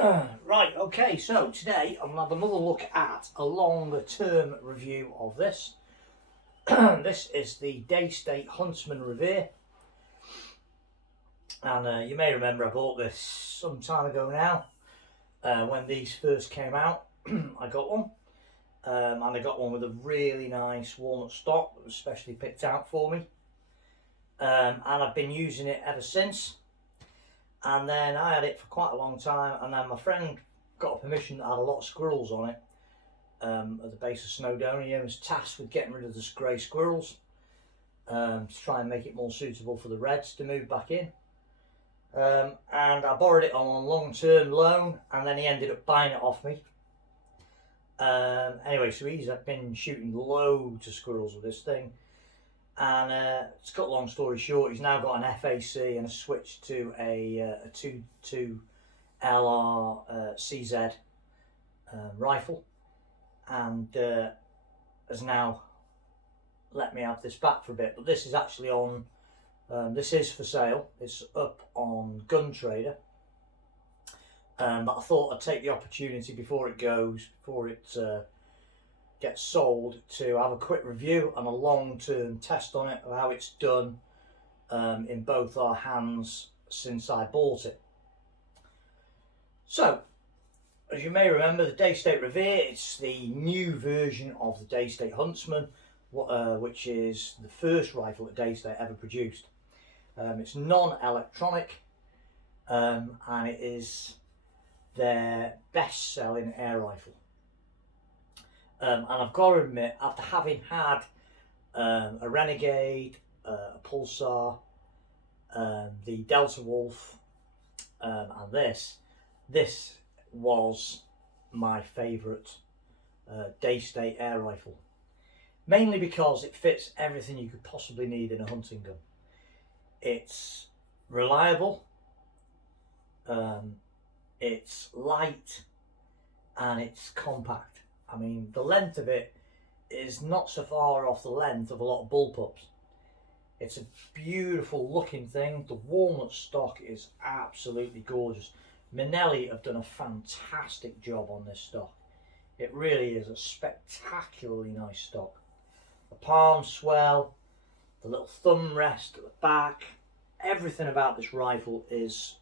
Right, okay, so today I'm going to have another look at a longer term review of this. This is the Daystate Revere, and you may remember I bought this some time ago now. When these first came out, I got one, and I got one with a really nice walnut stock that was specially picked out for me, and I've been using it ever since. And then I had it for quite a long time, and then my friend got a permission that had a lot of squirrels on it at the base of Snowdonia, and was tasked with getting rid of the grey squirrels to try and make it more suitable for the reds to move back in. And I borrowed it on a long-term loan, and then he ended up buying it off me. Anyway, so he's been shooting loads of squirrels with this thing. And to cut a long story short, he's now got an FAC and a switch to a 2.2 LR CZ rifle, and has now let me have this back for a bit. But this is actually on, this is for sale. It's up on Gun Trader. But I thought I'd take the opportunity before it gets sold to have a quick review and a long-term test on it of how it's done in both our hands since I bought it. So, as you may remember, the Daystate Revere, it's the new version of the Daystate Huntsman, which is the first rifle that Daystate ever produced. It's non-electronic, and it is their best-selling air rifle. And I've got to admit, after having had a Renegade, a Pulsar, the Delta Wolf, and this was my favourite Daystate air rifle. Mainly because it fits everything you could possibly need in a hunting gun. It's reliable, it's light, and it's compact. I mean, the length of it is not so far off the length of a lot of bullpups. It's a beautiful looking thing. The walnut stock is absolutely gorgeous. Minelli have done a fantastic job on this stock. It really is a spectacularly nice stock. The palm swell, the little thumb rest at the back, everything about this rifle is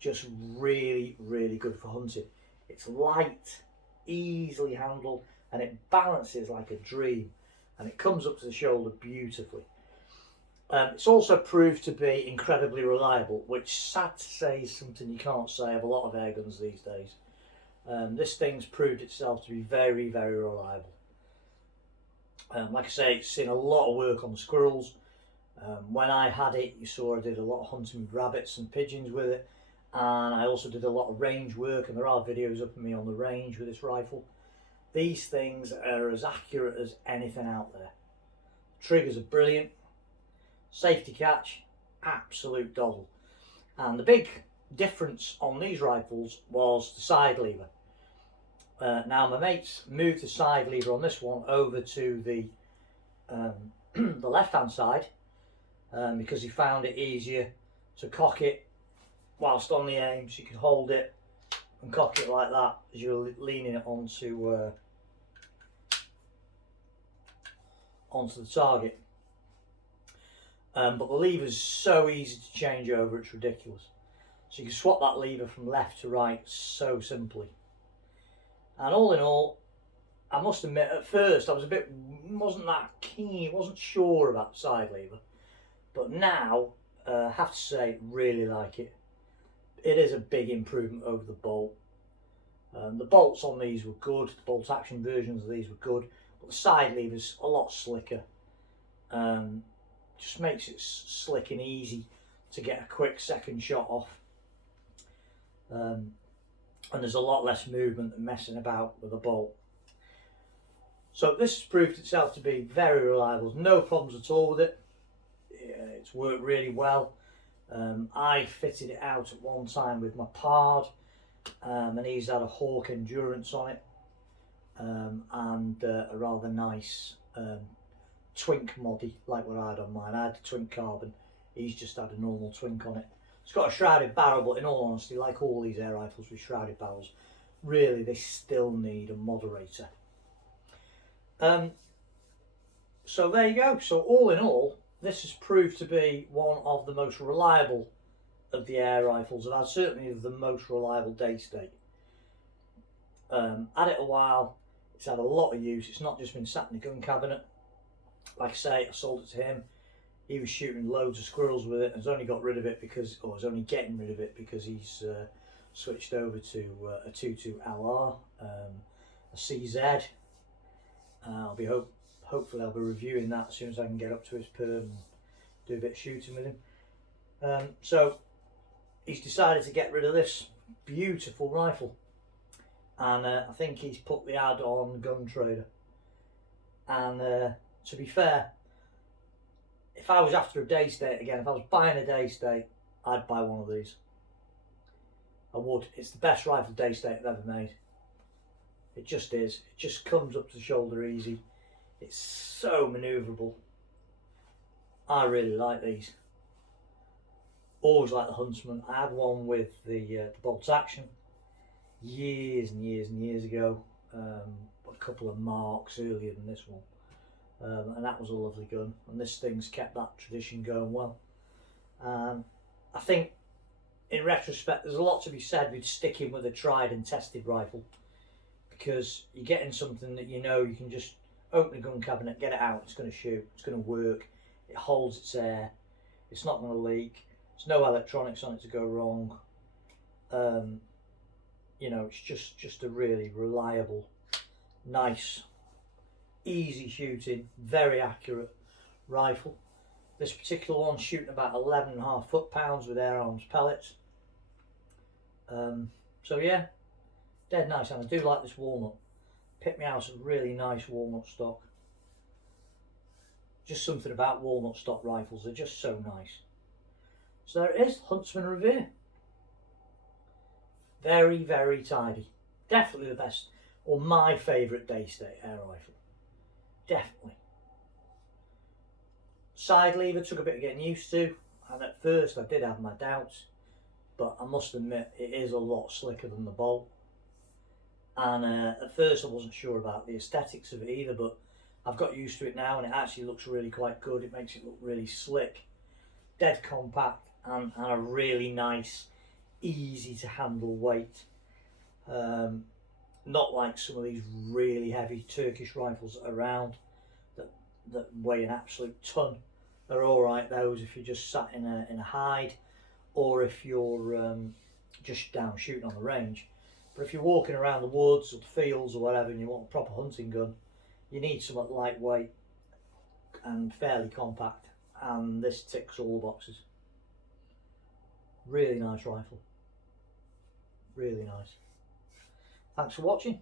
just really, really good for hunting. It's light, easily handled, and it balances like a dream, and it comes up to the shoulder beautifully. It's also proved to be incredibly reliable, which, sad to say, is something you can't say of a lot of air guns these days. This thing's proved itself to be very, very reliable. Like I say, it's seen a lot of work on the squirrels. When I had it, you saw I did a lot of hunting with rabbits and pigeons with it, and I also did a lot of range work, and there are videos up of me on the range with this rifle. These things are as accurate as anything out there. Triggers are brilliant. Safety catch, absolute doddle. And the big difference on these rifles was the side lever. Now my mates moved the side lever on this one over to the the left hand side because he found it easier to cock it whilst on the aim, so you could hold it and cock it like that as you're leaning it onto the target. But the lever's so easy to change over, it's ridiculous. So you can swap that lever from left to right so simply. And all in all, I must admit, at first I wasn't that keen, wasn't sure about the side lever. But now, I have to say, really like it. It is a big improvement over the bolt. The bolts on these were good, the bolt action versions of these were good, but the side lever's a lot slicker. Just makes it slick and easy to get a quick second shot off. And there's a lot less movement than messing about with a bolt. So this has proved itself to be very reliable. No problems at all with it. It's worked really well. I fitted it out at one time with my Pard, and he's had a Hawk Endurance on it, and a rather nice twink moddy like what I had on mine. I had the twink carbon, he's just had a normal twink on it. It's got a shrouded barrel, but in all honesty, like all these air rifles with shrouded barrels, really they still need a moderator. So there you go. So all in all, this has proved to be one of the most reliable of the air rifles. I've had certainly the most reliable Daystate. Had it a while. It's had a lot of use. It's not just been sat in the gun cabinet. Like I say, I sold it to him. He was shooting loads of squirrels with it and has only got rid of it because, or is only getting rid of it because he's switched over to a 22 LR, a CZ. Hopefully I'll be reviewing that as soon as I can get up to his perm and do a bit of shooting with him. So he's decided to get rid of this beautiful rifle, and I think he's put the ad on Gun Trader. And to be fair, if I was after a Daystate again, if I was buying a Daystate, I'd buy one of these. I would. It's the best rifle Daystate I've ever made. It just is. It just comes up to the shoulder easy. It's so manoeuvrable. I really like these. Always like the Huntsman. I had one with the bolt action years and years and years ago. A couple of marks earlier than this one. And that was a lovely gun, and this thing's kept that tradition going well. I think in retrospect there's a lot to be said with sticking with a tried and tested rifle, because you're getting something that you know you can just open a gun cabinet, get it out, it's going to shoot, it's going to work, it holds its air, it's not going to leak, there's no electronics on it to go wrong. You know, it's just a really reliable, nice, easy shooting, very accurate rifle. This particular one's shooting about 11.5 foot-pounds with air arms pellets. So yeah, dead nice. And I do like this walnut. Picked me out some really nice walnut stock. Just something about walnut stock rifles, they're just so nice. So there it is, Huntsman Revere. Very, very tidy. Definitely the best, or my favourite Daystate air rifle. Definitely. Side lever took a bit of getting used to, and at first I did have my doubts, but I must admit it is a lot slicker than the bolt. And at first I wasn't sure about the aesthetics of it either, but I've got used to it now, and it actually looks really quite good. It makes it look really slick, dead compact, and a really nice, easy to handle weight. Not like some of these really heavy Turkish rifles that are around that weigh an absolute ton. They're all right, those, if you're just sat in a hide, or if you're just down shooting on the range. But if you're walking around the woods or the fields or whatever, and you want a proper hunting gun, you need something lightweight and fairly compact. And this ticks all the boxes. Really nice rifle. Really nice. Thanks for watching.